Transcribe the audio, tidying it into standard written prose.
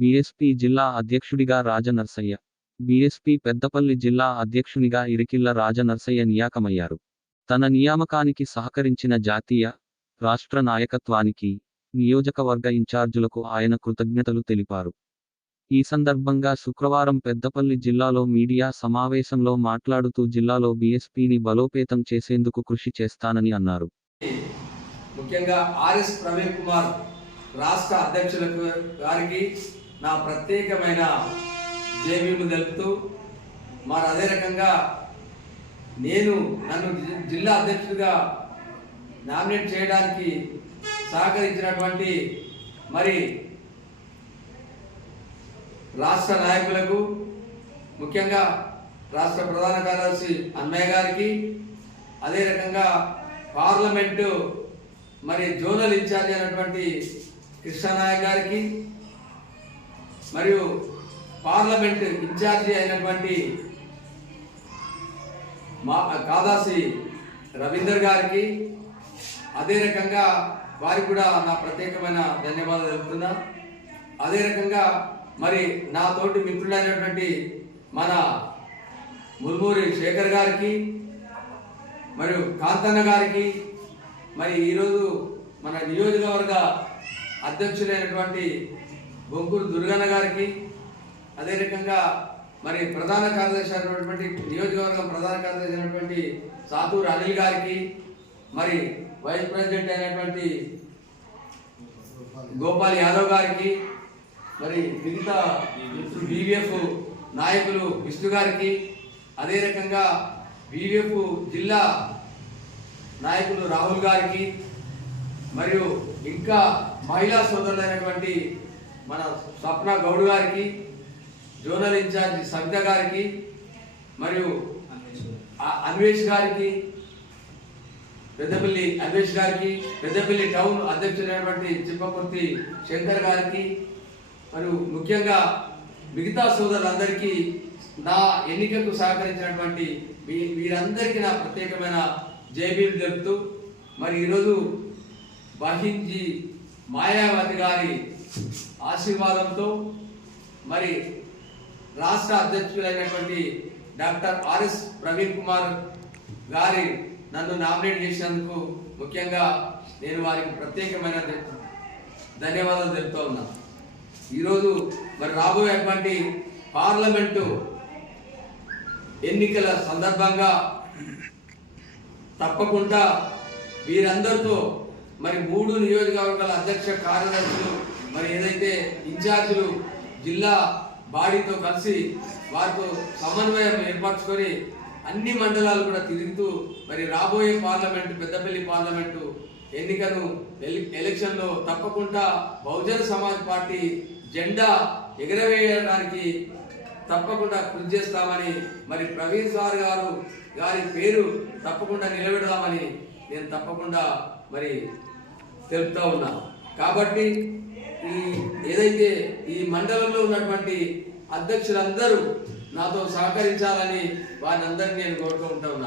BSP జిల్లా అధ్యక్షుడిగా Rajanarsaiah. BSP Peddapalli జిల్లా అధ్యక్షునిగా ఇరికిళ్ల రాజనర్సయ్య నియామకమయ్యారు. తన నియామకానికి సహకరించిన జాతీయ, రాష్ట్ర నాయకత్వానికి, నియోజకవర్గ ఇన్ఛార్జులకు ఆయన కృతజ్ఞతలు తెలిపారు. ఈ సందర్భంగా శుక్రవారం పెద్దపల్లి జిల్లాలో మీడియా సమావేశంలో మాట్లాడుతూ జిల్లాలో బీఎస్పీని బలోపేతం చేసేందుకు కృషి చేస్తానని అన్నారు. ముఖ్యంగా ఆర్ఎస్ ప్రవీణ్ కుమార్ రాష్ట్ర అధ్యక్షులకు గారికి నా ప్రత్యేకమైన జేబీలు తెలుపుతూ మరి అదే రకంగా నన్ను జిల్లా అధ్యక్షుడిగా నామినేట్ చేయడానికి సహకరించినటువంటి మరి రాష్ట్ర నాయకులకు, ముఖ్యంగా రాష్ట్ర ప్రధాన కార్యదర్శి అన్నయ్య గారికి, అదే రకంగా పార్లమెంటు మరి జోనల్ ఇన్ఛార్జి అయినటువంటి కృష్ణనాయక్ గారికి, మరియు పార్లమెంట్ ఇన్ఛార్జి అయినటువంటి కాదాసి రవీందర్ గారికి, అదే రకంగా వారికి కూడా నా ప్రత్యేకమైన ధన్యవాదాలు తెలుపుతున్నా. అదే రకంగా మరి నా తోటి మిత్రులైనటువంటి మన ముల్మూరి శేఖర్ గారికి, మరియు కాంతన్న గారికి, మరి ఈరోజు మన నియోజకవర్గ అధ్యక్షులైనటువంటి బొంకూరు దుర్గన్న గారికి, అదే రకంగా మరి ప్రధాన కార్యదర్శి అయినటువంటి నియోజకవర్గం ప్రధాన కార్యదర్శి అయినటువంటి సాతూర్ అనిల్ గారికి, మరి వైస్ ప్రెసిడెంట్ అయినటువంటి గోపాల్ యాదవ్ గారికి, మరి మిగతా బీవీఎఫ్ నాయకులు విష్ణు గారికి, అదే రకంగా బీవీఎఫ్ జిల్లా నాయకులు రాహుల్ గారికి, మరియు ఇంకా మహిళా సోదరులైనటువంటి మన స్వప్న గౌడ్ గారికి, జోనల్ ఇన్ఛార్జి సవిత గారికి, మరియు అన్వేష్ గారికి, పెద్దపల్లి అన్వేష్ గారికి, పెద్దపల్లి టౌన్ అధ్యక్షుడైనటువంటి చిప్పకుర్తి శంకర్ గారికి, మరియు ముఖ్యంగా మిగతా సోదరులందరికీ నా ఎన్నికకు సహకరించినటువంటి వీరందరికీ నా ప్రత్యేకమైన జైబీలు తెలుపుతూ మరి ఈరోజు బహింజీ మాయావతి గారి ఆశీర్వాదంతో మరి రాష్ట్ర అధ్యక్షులైనటువంటి డాక్టర్ ఆర్ఎస్ ప్రవీణ్ కుమార్ గారి నన్ను నామినేట్ చేసినందుకు ముఖ్యంగా నేను వారికి ప్రత్యేకమైన ధన్యవాదాలు తెలుపుతూ ఉన్నాను. ఈరోజు మరి రాబోయేటువంటి పార్లమెంటు ఎన్నికల సందర్భంగా తప్పకుండా వీరందరితో మరి 3 నియోజకవర్గాల అధ్యక్ష కార్యదర్శులు మరి ఏదైతే ఇన్ఛార్జీలు జిల్లా బాడీతో కలిసి వారితో సమన్వయం ఏర్పరచుకొని అన్ని మండలాలు కూడా తిరుగుతూ మరి రాబోయే పార్లమెంటు పెద్దపల్లి పార్లమెంటు ఎన్నికను ఎలక్షన్లో తప్పకుండా బహుజన సమాజ్ పార్టీ జెండా ఎగరవేయడానికి తప్పకుండా కృషి చేస్తామని, మరి ప్రవీణ్ సార్ గారి పేరు తప్పకుండా నిలబెడదామని నేను తప్పకుండా మరి తెలుపుతా ఉన్నా. కాబట్టి ఏదైతే ఈ మండలంలో ఉన్నటువంటి అధ్యక్షులందరూ నాతో సహకరించాలని వారిని అందరినీ నేను కోరుకుంటూ ఉన్నా.